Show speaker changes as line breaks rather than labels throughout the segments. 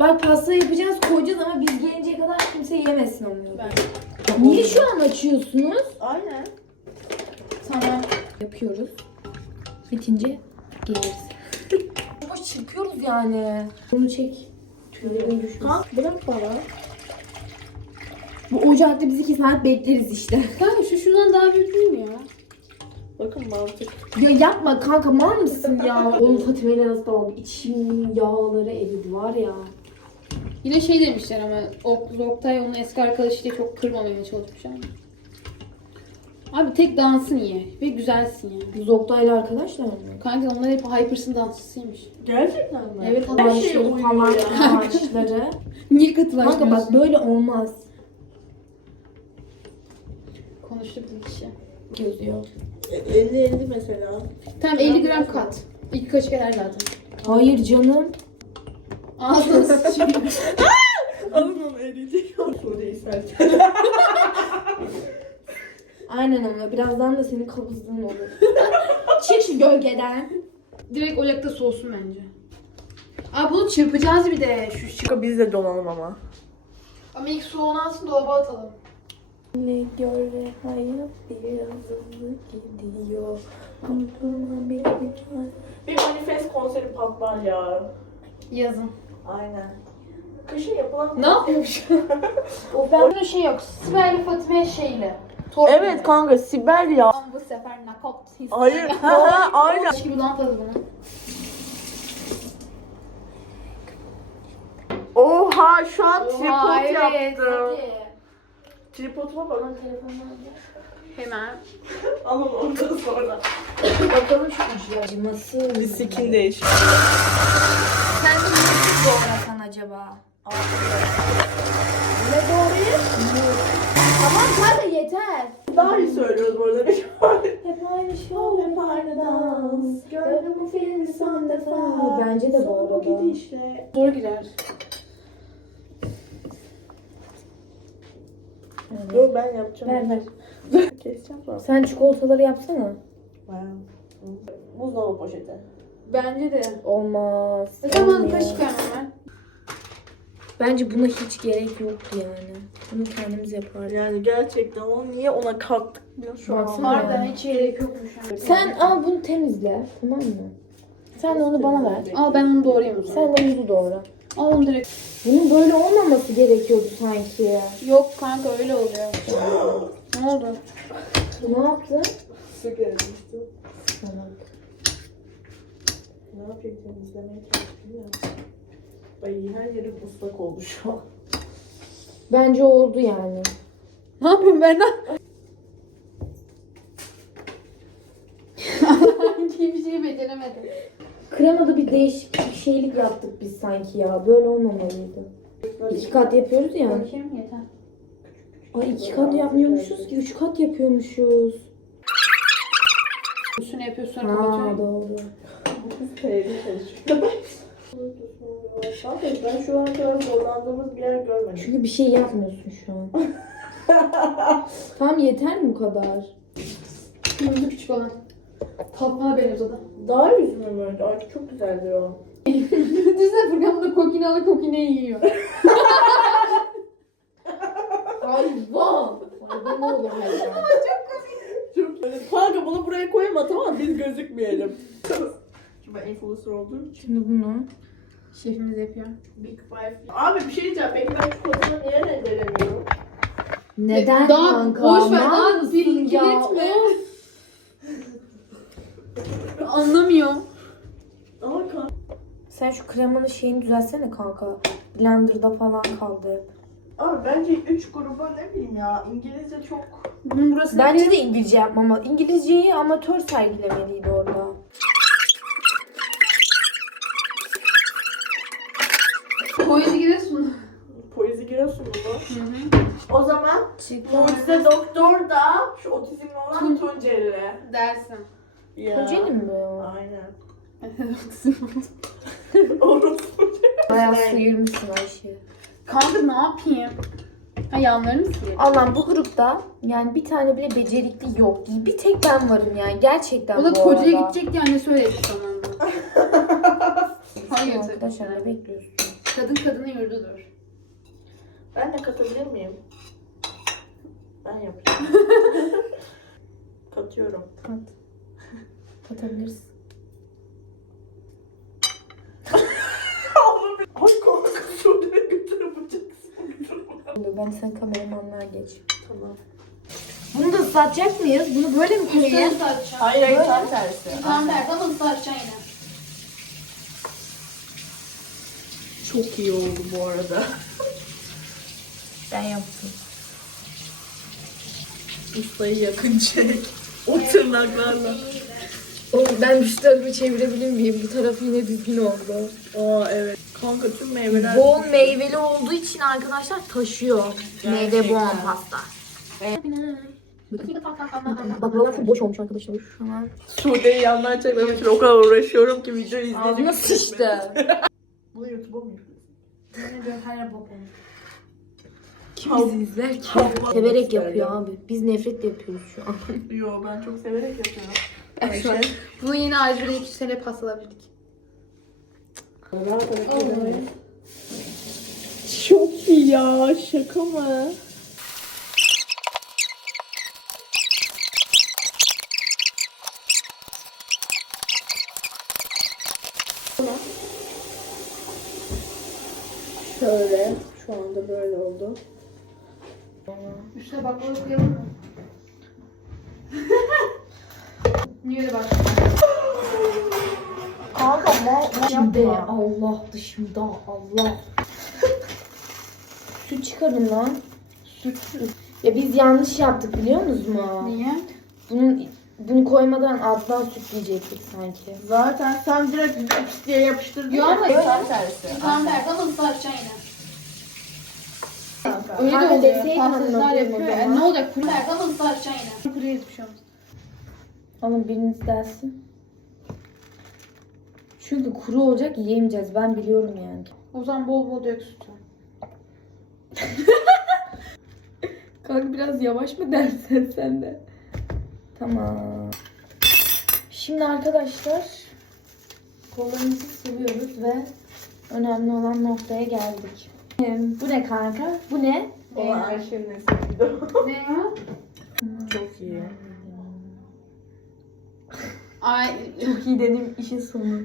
Bak pasta yapacağız koyacağız ama biz gelinceye kadar kimse yemesin onu.
Ben.
Niye şu an açıyorsunuz?
Aynen.
Tamam.
Yapıyoruz. Bitince geliriz. Ama çıkıyoruz yani. Bunu çek. Tüylerim düşmüş.
Bırak bana.
Bu ocakta biz iki saat bekleriz işte.
Kanka şu şundan daha büyük değil mi ya?
Bakın mantık.
Ya yapma kanka mal mısın ya? Oğlum Fatime ile nasıl oldu? İçim yağları eridi var ya.
Yine şey demişler ama Ok- Oktay onun eski arkadaşıyla çok kırmamaya çalışmış ama. Abi tek dansın iyi ve güzelsin yani.
Biz Oktay'la arkadaşlar mı?
Kanka onlar hep Hypers'ın dansçısıymış.
Gerçekten mi?
Evet,
Her
Ağaçları
uyuyor
falan
ya.
Niye katılaşmıyorsun?
Kanka bak böyle olmaz.
Konuştu bir kişi.
Gözüyor.
50-50 mesela.
Tamam 50 gram kat. İlk kaşık eder zaten.
Hayır canım.
Ağzına sıçayım.
Alın onu eriyecek. Sude istersen.
Aynen ama birazdan da senin kabızlığın olur. Çık şu gölgeden.
Direkt ocakta soğusun bence. Aa bunu çırpacağız bir de. Şu şık.
Biz de donalım ama.
Ama ilk soğuğunu alsın dolaba atalım.
Ne göre hayat biraz hızlı gidiyor. Aklıma bir fikir-
Bir manifest konseri patlar ya.
Yazın.
Aynen. Kışın yapılan...
Ne yapıyormuş?
O
ben bunun şey yok. Sibel'le Fatime şeyle. Torpil.
Evet kanka Sibel ya.
Ama bu sefer nakot hissi.
Hayır. ha, ha, aynen.
Taş gibi lan tadı bunu.
Oha şu an tripod
Oha, evet,
yaptım. Tripoduma bak.
Hemen.
Alın ondan sonra.
Bakalım şu uçları nasıl?
Bir skin değiş.
Nasıl doğrasan acaba?
Ne doğrayayım?
Tamam kanka yeter.
Daha iyi söylüyoruz bu arada. Bir şey var.
Hep aynı şey hep aynı dans. Gördüm bu filmi son defa. Bence de bu
Sonra
arada.
gidişle.
Zor girer.
Dur ben yapacağım.
Ver ver.
Keseceğim sonra.
Sen çikolataları yapsana.
Wow. Buzdolabı poşeti.
Bence de.
Olmaz.
Ne zaman
Olmuyor.
kaşık?
Bence buna hiç gerek yoktu yani. Bunu kendimiz yapardık.
Yani gerçekten o niye ona kalktık biliyor şu an.
Baksana.
Harbiden hiç gerek yokmuş. yani.
Sen al bunu temizle. Tamam mı? Sen de onu bana ver.
Al ben onu doğrayayım o zaman.
Sen de muzu doğra.
Al onu direkt.
Bunun böyle olmaması gerekiyordu sanki.
Yok kanka öyle oluyor. ne oldu?
Ne yaptın?
Su gelmişti.
Tamam.
Ne yapayım temizlemeye çalıştım ya. Ay her yeri ıslak oldu şu an.
Bence oldu yani.
Ne yapıyorum ben? Hiçbir şey beceremedim.
Kremada bir değişik bir şeylik yaptık biz sanki ya. Böyle olmamalıydı. İki kat yapıyoruz ya.
Bakayım yeter.
Ay iki kat yapmıyormuşuz ki. Üç kat yapıyormuşuz.
Üstüne yapıyorsun sonra
Ha doğru.
Bu kız T'de çalışıyor. Zaten ben şu an kadar zorlandığımız bir yer görmedim.
Çünkü bir şey yapmıyorsun şu an. tamam yeter mi bu kadar?
Kırmızı küçük olan. Tatmalı benim zaten.
Daha yüzüme böyle. Ay çok güzeldir o.
Düşünsene Furkan da kokine alıp kokine yiyor.
Hayvan. Hayvan ne olur hayvan.
Çok böyle. Kanka bunu buraya koyma tamam mı? Biz gözükmeyelim. Ben influencer olduğum için.
Şimdi bunu
Şefimiz yapıyor.
Big Five. Abi bir şey diyeceğim. Peki ben çikolatanı niye rendelemiyorum?
neden
Daha
kanka?
boş ver, daha
ya?
kirletme. Anlamıyor.
Ama kanka.
Sen şu kremanın şeyini düzeltsene kanka. Blender'da falan kaldı hep.
Abi bence 3 gruba ne bileyim ya. İngilizce çok...
Bunun burası
Bence de İngilizce yapmama. İngilizceyi amatör sergilemeliydi orada.
Zaman Mucize Doktor da şu otizmli olan Tunceli.
Dersin.
Ya.
Tunceli mi o?
Aynen. Orası
Bayağı sıyırmışsın Ayşe.
Kanka ne yapayım? Ha yanlarını mı sileyim?
Allah'ım bu grupta yani bir tane bile becerikli yok. Bir tek ben varım yani gerçekten
O da
bu
kocaya
arada.
gidecek diye anne söyledi zamanında. Hayır.
Arkadaşlar ne bekliyorsun?
Kadın kadının yurdudur.
Ben de katabilir miyim? Ben yapacağım. Katıyorum.
Kat. Katabilirsin.
Ay kanka şuraya götürebileceksin.
Ben sen kameramanlığa geç.
Tamam.
Bunu da ıslatacak mıyız? Bunu böyle mi
Üstüne
koyayım?
ıslatacağım.
Hayır hayır tam tersi.
Tamam ver ama ıslatacaksın yine.
Çok iyi oldu bu arada.
Ben yaptım.
Ustayı yakın çek. O tırnaklarla.
Oğlum ben şu tarafı çevirebilir miyim? Bu tarafı yine düzgün oldu.
Aa evet. Kanka tüm meyveler...
Bol meyveli olduğu için arkadaşlar taşıyor. Meyve bon pasta. Baklava boş olmuş arkadaşlar.
Sude'yi yandan çekmem için o kadar uğraşıyorum ki video izledim.
Ağzına sıçtı.
Bunu YouTube'a mı yüklüyorsun?
Ne diyor her yer bok olmuş.
Kim bizi izler ki?
Havva-
Severek yapıyor abi. Biz nefretle yapıyoruz şu an.
Yo ben çok severek yapıyorum. Ayşe.
Bunu yine Arjun'a 2 sene paslabildik.
Çok iyi ya şaka mı? Şöyle şu anda böyle oldu.
Üstüne baklava koyalım mı? Niye bak?
Kanka mal
Şimdi Allah dışında Allah. Süt çıkarın lan. Süt. Ya biz yanlış yaptık biliyor musunuz mu?
Niye?
Bunun bunu koymadan alttan süt diyecektik sanki.
Zaten sen direkt diye yapıştırdın.
Yo ama.
Tam tersi.
Tamam ver ama ıslatacaksın yine. Öyle de oluyor.
o
yapıyor. Yani ne olacak? Kuru ver ama yine. Kuru şey olmaz.
Alın biriniz dersin. Çünkü kuru olacak yiyemeyeceğiz. Ben biliyorum yani.
O zaman bol bol dök sütü.
Kanka biraz yavaş mı dersen sen de? Tamam. Şimdi arkadaşlar kollarımızı sıvıyoruz ve önemli olan noktaya geldik. Bu ne kanka? Bu ne?
O Ayşe'nin espriydi.
Ne ya?
Çok iyi.
Ay
Çok iyi dedim işin sonu.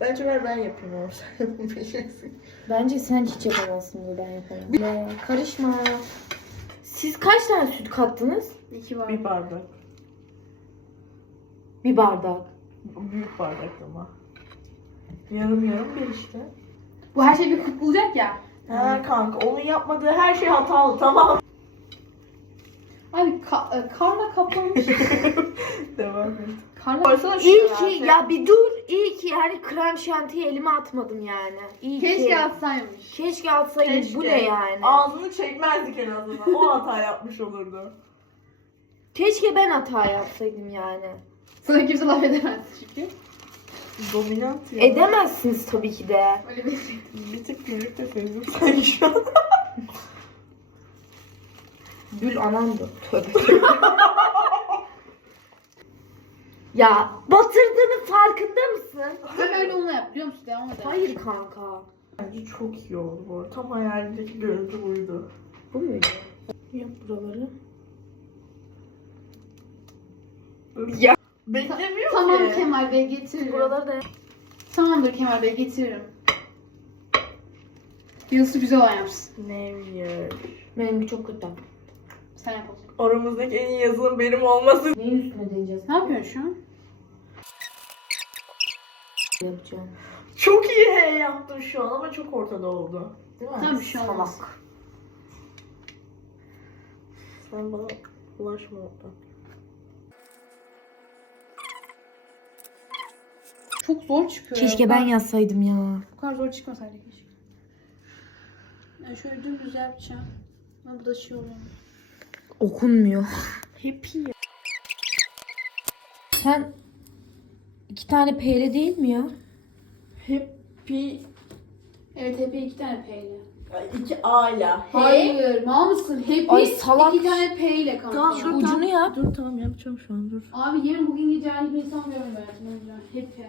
Bence ver ben yapayım ama sen yapamayacaksın.
Bence sen hiç yapamazsın bunu ben yapamam. Ne? Karışma. Siz kaç tane süt kattınız?
iki var.
Bir bardak.
Bir bardak.
Büyük bardak ama. Yarım yarım bir işte.
Bu her şey bir kutlayacak ya.
Ha kanka onun yapmadığı her şey hatalı tamam.
Abi ka- e, karla kaplamış.
Devam et.
karla
İyi ki ya bir dur. İyi ki hani krem şantiyi elime atmadım yani. İyi ki.
Keşke atsaymış.
Keşke atsaydım. Bu ne yani?
Ağzını çekmezdik en azından. O hata yapmış olurdu.
Keşke ben hata yapsaydım yani.
Sana kimse laf edemez çünkü.
Dominant ya.
Edemezsiniz tabii ki de.
Öyle bir
Bir tık günlük de sevdim sanki şu an.
Gül. Tövbe. ya batırdığının farkında mısın?
Sen öyle onunla yap biliyor musun? Devam et.
Hayır kanka.
Bence çok iyi oldu bu arada. Tam hayalimdeki görüntü buydu.
Bu muydu? Yap buraları.
Ya. Beklemiyor
Tamam
ki.
Kemal Bey getiririm.
Buraları da
Tamamdır Kemal Bey getiririm. Yazısı güzel olan yapsın.
Nevyer.
benimki çok kötü.
Sen yap.
Aramızdaki en iyi yazılım benim olması.
Neyin üstüne deneyeceğiz?
Ne yapıyorsun şu an?
Yapacağım.
Çok iyi he yaptın şu an ama çok ortada oldu. Değil mi?
Tamam bir şey olmaz.
Salak.
Sen bana ulaşma oradan.
Çok zor çıkıyor.
Keşke ben yazsaydım ya.
Bu kadar zor çıkmasaydı keşke. Yani şöyle dümdüz yapacağım. Ama bu da şey oluyor.
Okunmuyor.
Happy ya.
Sen iki tane peyle değil mi ya?
Happy.
Evet Happy iki tane P ile.
Ay, İki A ile.
Hayır, mal mısın? Happy
Ay, salak.
iki tane P ile kanka.
Tamam,
Şu
dur,
ucunu
tamam.
yap.
Dur tamam yapacağım şu an dur.
Abi yarın bugün gece ayrı bir insan görmüyorum hayatımda. Happy.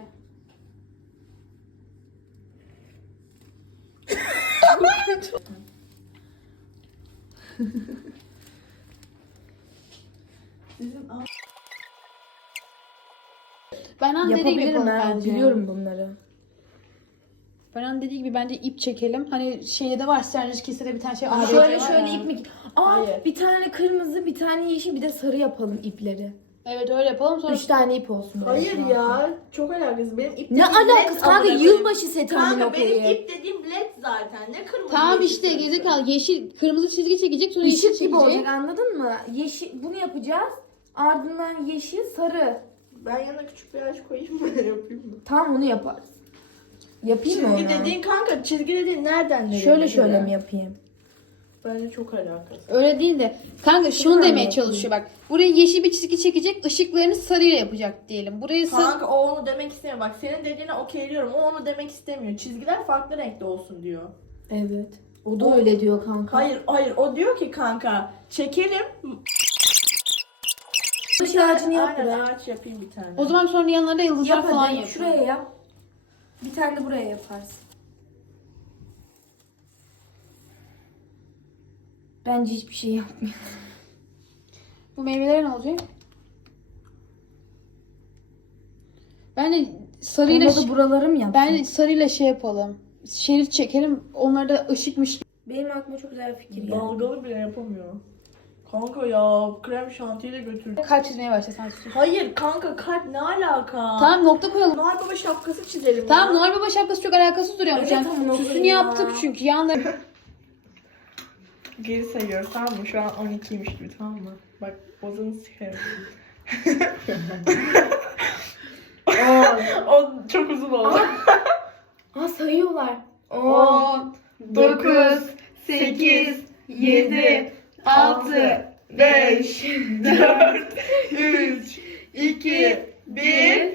Sizin
Benan dediği gibi
Yapabilirim
yapalım
ha.
bence.
Biliyorum bunları.
Benan dediği gibi bence ip çekelim. Hani şeyde de var Sterniş kesede bir tane şey ABC
Şöyle şöyle
ya.
ip mi? Aa
Hayır.
bir tane kırmızı, bir tane yeşil, bir de sarı yapalım ipleri.
Evet öyle yapalım sonra.
Üç tane ip olsun.
Hayır ya. Çok alakası. Benim ip
Ne
dediğim
alakası
led
kanka
amına
yılbaşı seti
koyayım.
amına
Kanka benim
koyayım.
ip dediğim led zaten. Ne kırmızı
Tamam
yeşil
işte geri kal. Yeşil, kırmızı çizgi çekecek sonra yeşil
Işık gibi olacak anladın mı? Yeşil bunu yapacağız. Ardından yeşil, sarı.
Ben yanına küçük bir ağaç koyayım mı? Yapayım mı?
Tamam onu yaparız. Yapayım mı
Çizgi
onu?
dediğin kanka çizgi dediğin nereden nereye?
Şöyle
mesela?
şöyle mi yapayım?
Bence çok alakası.
Öyle değil de. Kanka şunu demeye çalışıyor bak. Buraya yeşil bir çizgi çekecek, ışıklarını sarıyla yapacak diyelim. Burayı sarı...
Kanka o onu demek istemiyor. Bak senin dediğine okeyliyorum. O onu demek istemiyor. Çizgiler farklı renkte olsun diyor.
Evet. O da
O-
öyle diyor kanka.
Hayır hayır o diyor ki kanka çekelim.
Dış ağacını yap
Aynen
buraya.
ağaç yapayım bir tane.
O zaman sonra yanlarında yıldızlar
Yap
falan yap.
Şuraya yap. Bir tane de buraya yaparsın. Bence hiçbir şey yapmıyor.
Bu meyveler ne olacak? Bence sarıyla
Olmadı buraları mı yapsın?
bence sarıyla şey yapalım. Şerit çekelim. Onları da ışıkmış.
Benim aklıma çok güzel bir fikir geldi.
Dalgalı bile yapamıyor. Kanka ya krem şantiyi de götürdü.
Kalp çizmeye başla sen sus.
Hayır kanka kalp ne alaka?
Tamam nokta koyalım.
Noel Baba şapkası çizelim
Tamam
ya.
Noel Baba şapkası çok alakasız duruyor ama
Evet,
sen
ama
süsünü
ya.
yaptık çünkü yanları.
Geri sayıyoruz tamam mı? Şu an 12'ymiş gibi tamam mı? Bak bozanı sikerim. o çok uzun oldu.
Aa sayıyorlar.
10, 9, 8, 7, 6, 5, 4, 3, 2, 1.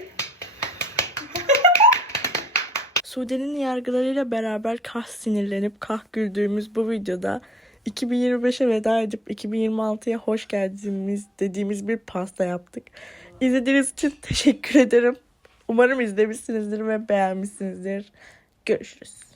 Sude'nin yargılarıyla beraber kah sinirlenip kah güldüğümüz bu videoda 2025'e veda edip 2026'ya hoş geldiniz dediğimiz bir pasta yaptık. İzlediğiniz için teşekkür ederim. Umarım izlemişsinizdir ve beğenmişsinizdir. Görüşürüz.